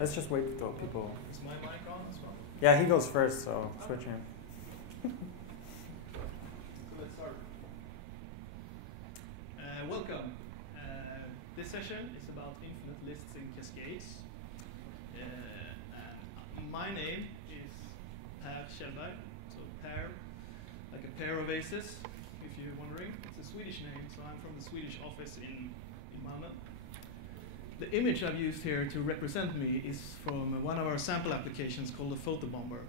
Let's just wait until people. Is my mic on as well? Yeah, he goes first, so switch him. So let's start. Welcome. This session is about infinite lists in Cascades. My name is Per Kjellberg, so Per, like a pair of aces, if you're wondering. It's a Swedish name, so I'm from the Swedish office in Malmö. The image I've used here to represent me is from one of our sample applications called the photo bomber.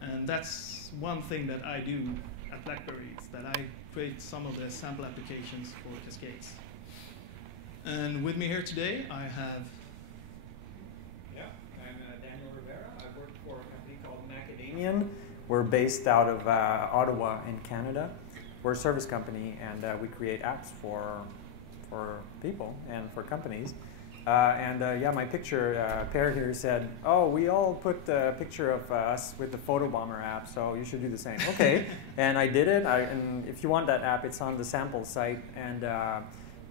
And that's one thing that I do at BlackBerry, is that I create some of the sample applications for Cascades. And with me here today, I have... Yeah, I'm Daniel Rivera. I work for a company called Macadamian. We're based out of Ottawa in Canada. We're a service company, and we create apps for people and for companies. Yeah, my picture, Per here said, oh, we all put a picture of us with the Photo Bomber app, so you should do the same. Okay, and I did it. And if you want that app, it's on the sample site. And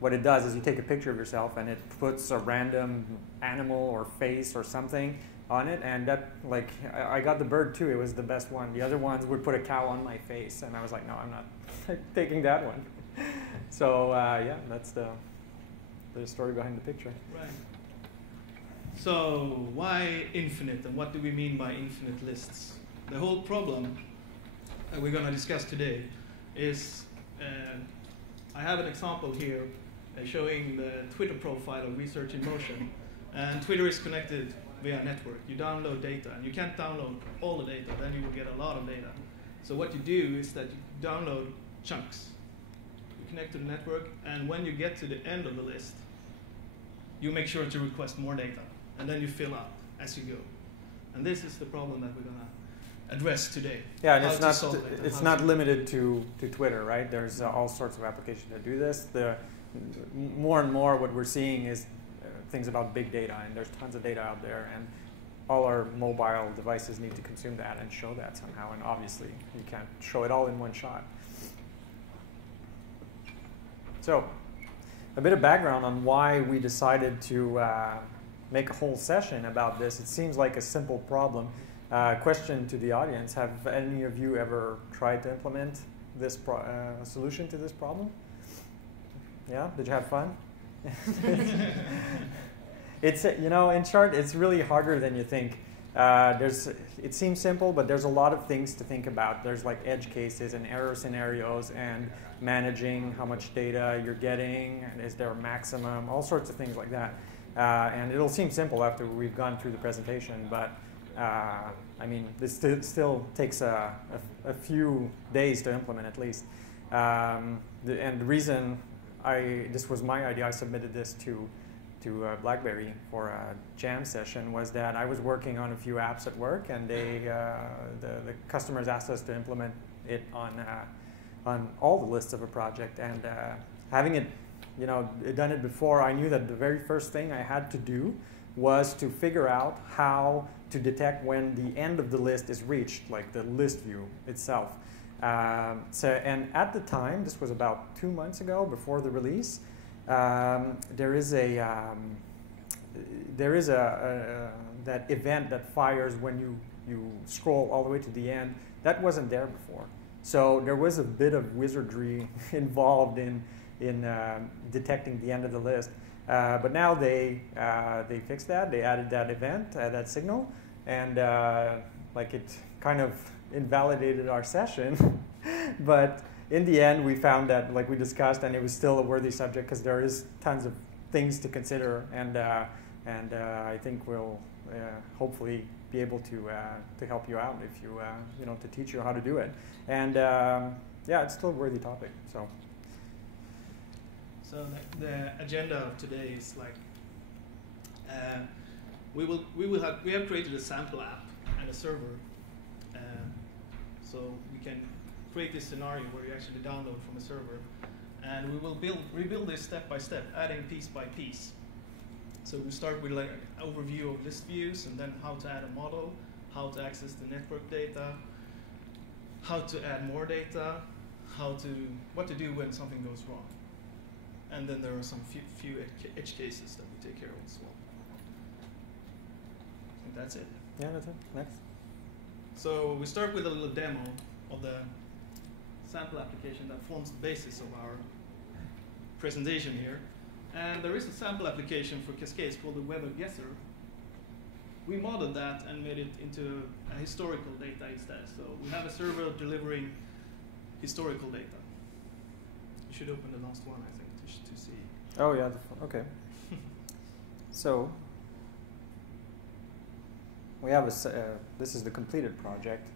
what it does is you take a picture of yourself, and it puts a random animal or face or something on it. And that, like, I got the bird too. It was the best one. The other ones would put a cow on my face, and I was like, no, I'm not taking that one. So yeah, that's the story behind the picture. Right. So why infinite, and what do we mean by infinite lists? The whole problem that we're going to discuss today is, I have an example here showing the Twitter profile of Research in Motion. And Twitter is connected via network. You download data, and you can't download all the data, then you will get a lot of data. So what you do is that you download chunks. You connect to the network, and when you get to the end of the list, you make sure to request more data, and then you fill up as you go. And this is the problem that we're going to address today. Yeah, and it's not limited to Twitter, right? There's all sorts of applications that do this. More and more what we're seeing is things about big data, and there's tons of data out there, and all our mobile devices need to consume that and show that somehow, and obviously you can't show it all in one shot. So, a bit of background on why we decided to make a whole session about this. It seems like a simple problem. Question to the audience, have any of you ever tried to implement this solution to this problem? Yeah, did you have fun? It's, you know, in short, it's really harder than you think. It seems simple, but there's a lot of things to think about. There's like edge cases and error scenarios and managing how much data you're getting, and is there a maximum, all sorts of things like that. And it'll seem simple after we've gone through the presentation, but I mean, this still takes a few days to implement at least. And the reason this was my idea, I submitted this to BlackBerry for a jam session, was that I was working on a few apps at work, and the customers asked us to implement it on all the lists of a project. And having it, you know, done it before, I knew that the very first thing I had to do was to figure out how to detect when the end of the list is reached, like the list view itself. And at the time, this was about 2 months ago, before the release, there is that event that fires when you scroll all the way to the end. That wasn't there before. So there was a bit of wizardry involved in detecting the end of the list. But now they fixed that. They added that event, that signal, and like it kind of invalidated our session. But in the end, we found that, like we discussed, and it was still a worthy subject because there is tons of things to consider, and I think we'll hopefully be able to help you out if you you know, to teach you how to do it. And yeah, it's still a worthy topic. So the agenda of today is like we have created a sample app and a server, so we can create this scenario where you actually download from a server, and we will rebuild this step by step, adding piece by piece. So we start with like an overview of list views, and then how to add a model, how to access the network data, how to add more data, what to do when something goes wrong. And then there are some few edge cases that we take care of as well. that's it. Yeah, that's it. Next. So we start with a little demo of the sample application that forms the basis of our presentation here. And there is a sample application for Cascades called the Weather Guesser. We modeled that and made it into a historical data instead. So we have a server delivering historical data. You should open the last one, I think, to see. Oh yeah, okay. So we have this is the completed project.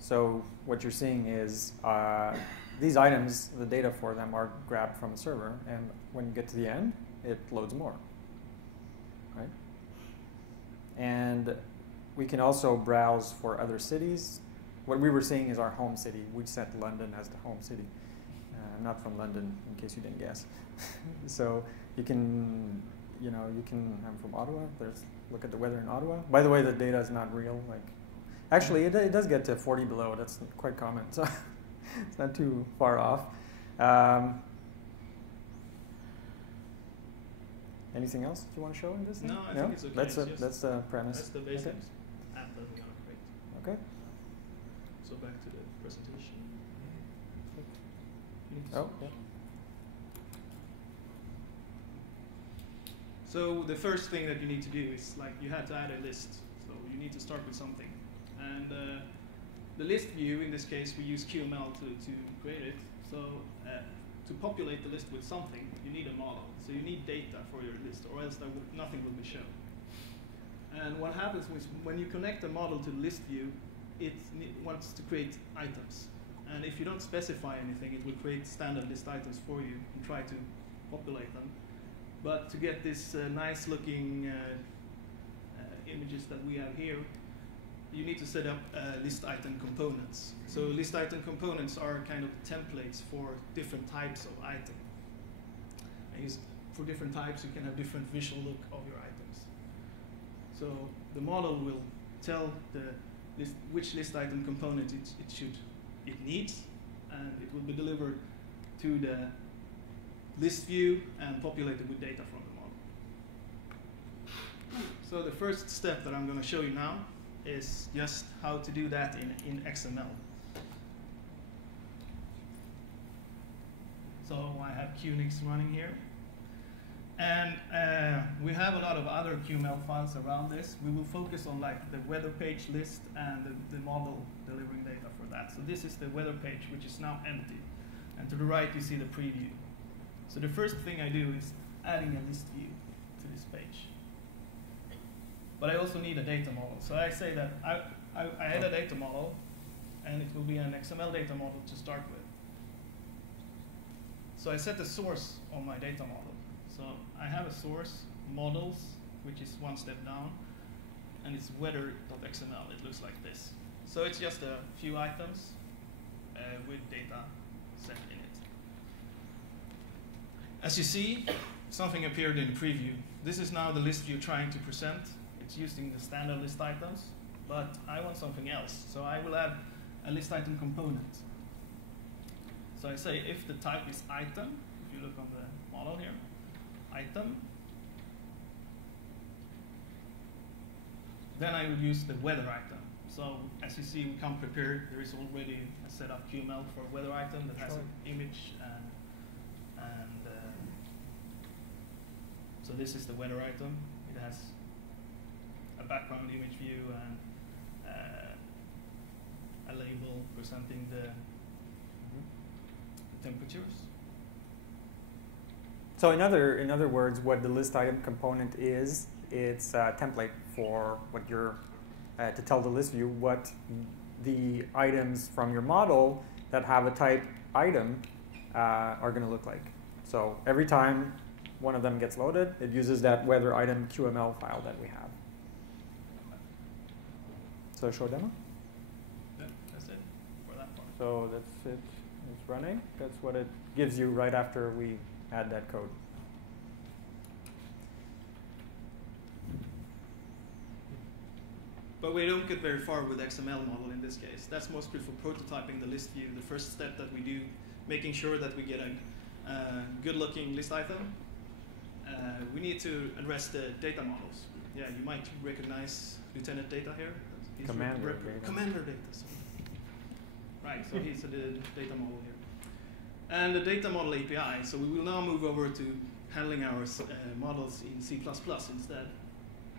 So what you're seeing is these items, the data for them are grabbed from a server, and when you get to the end, it loads more, right? And we can also browse for other cities. What we were seeing is our home city. We set London as the home city. I'm not from London, in case you didn't guess. So you can, I'm from Ottawa. Look at the weather in Ottawa. By the way, the data is not real. Actually, it does get to 40 below. That's quite common, so it's not too far off. Anything else you want to show in this? No, I think it's okay. That's the premise. That's the basics. Okay. App that we're going to create. Okay. So back to the presentation. Oh, yeah. So the first thing that you need to do is you had to add a list. So you need to start with something. And the list view, in this case, we use QML to create it. So to populate the list with something, you need a model. So you need data for your list, or else nothing will be shown. And what happens is when you connect the model to the list view, it wants to create items. And if you don't specify anything, it will create standard list items for you and try to populate them. But to get this nice looking images that we have here, you need to set up list item components. So list item components are kind of templates for different types of item. And for different types, you can have different visual look of your items. So the model will tell the list, which list item component it needs, and it will be delivered to the list view and populated with data from the model. So the first step that I'm going to show you now is just how to do that in XML. So I have QNX running here. And we have a lot of other QML files around this. We will focus on the weather page list and the model delivering data for that. So this is the weather page, which is now empty. And to the right, you see the preview. So the first thing I do is adding a list view to this page. But I also need a data model. So I say that I add a data model, and it will be an XML data model to start with. So I set the source on my data model. So I have a source, models, which is one step down, and it's weather.xml. It looks like this. So it's just a few items with data set in it. As you see, something appeared in preview. This is now the list view trying to present. It's using the standard list items, but I want something else. So I will add a list item component. So I say if the type is item, if you look on the model here, item, then I will use the weather item. So as you see, we come prepared. There is already a set up QML for a weather item that has an image and so this is the weather item. It has a background image view and a label presenting the temperatures. So in other words, what the list item component is, it's a template for what you're to tell the list view what the items from your model that have a type item are going to look like. So every time one of them gets loaded, it uses that weather item QML file that we have. So show demo? Yeah, that's it for that part. So that's it. It's running. That's what it gives you right after we add that code. But we don't get very far with XML model in this case. That's mostly for prototyping the list view, the first step that we do, making sure that we get a good-looking list item we need to address the data models. Yeah, you might recognize Lieutenant Data here. He's Commander Data. Commander Data. Sorry. Right, so he's the data model here. And the data model API, so we will now move over to handling our models in C++ instead.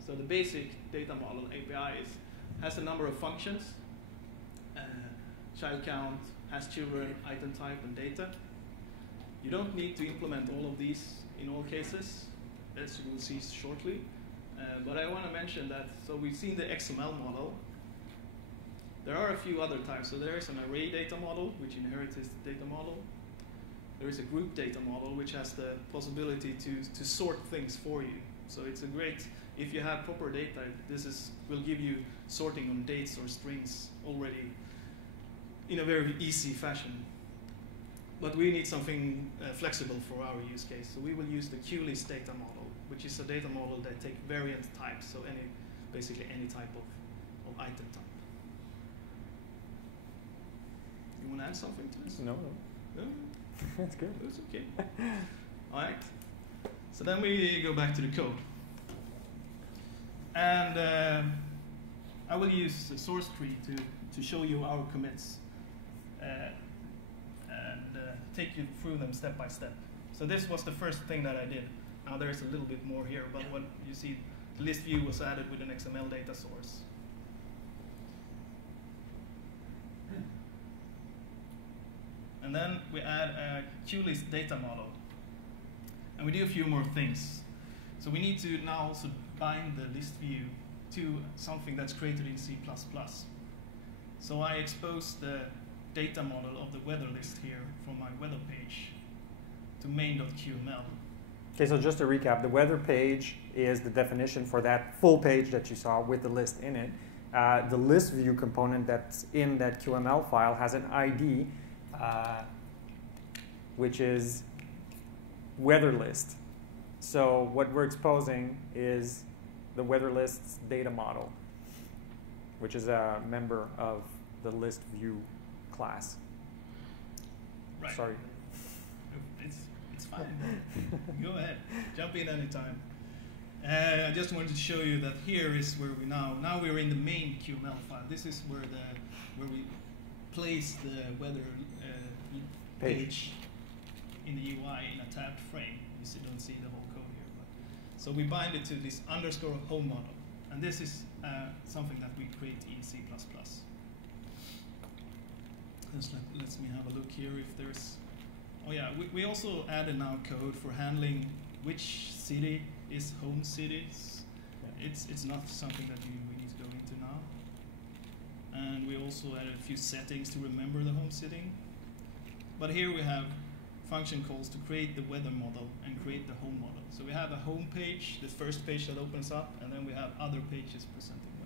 So the basic data model API has a number of functions, child count, has children, item type, and data. You don't need to implement all of these in all cases, as you will see shortly. But I want to mention that, so we've seen the XML model. There are a few other types. So there is an array data model, which inherits the data model. There is a group data model, which has the possibility to sort things for you. So it's a great, if you have proper data, will give you sorting on dates or strings already in a very easy fashion. But we need something flexible for our use case. So we will use the QList data model, which is a data model that takes variant types, so basically any type of item type. You want to add something to this? No. No? That's good. That's okay. All right. So then we go back to the code. And I will use the source tree to show you our commits and take you through them step by step. So this was the first thing that I did. Now there's a little bit more here, but what you see, the list view was added with an XML data source. And then we add a QList data model. And we do a few more things. So we need to now also bind the list view to something that's created in C++. So I expose the data model of the weather list here from my weather page to main.qml. Okay, so just to recap, the weather page is the definition for that full page that you saw with the list in it. The list view component that's in that QML file has an ID, which is weather list. So what we're exposing is the weather list's data model, which is a member of the list view class. Right. Sorry. It's fine. Go ahead. Jump in anytime. I just wanted to show you that here is where we now we're in the main QML file. This is where we place the weather page in the UI in a tabbed frame. You don't see the whole code here. So we bind it to this underscore home model. And this is something that we create in C++. Let me have a look here if there's... Oh yeah, we also added now code for handling which city is home cities. It's not something that we need to go into now. And we also added a few settings to remember the home city. But here we have function calls to create the weather model and create the home model. So we have a home page, the first page that opens up, and then we have other pages presenting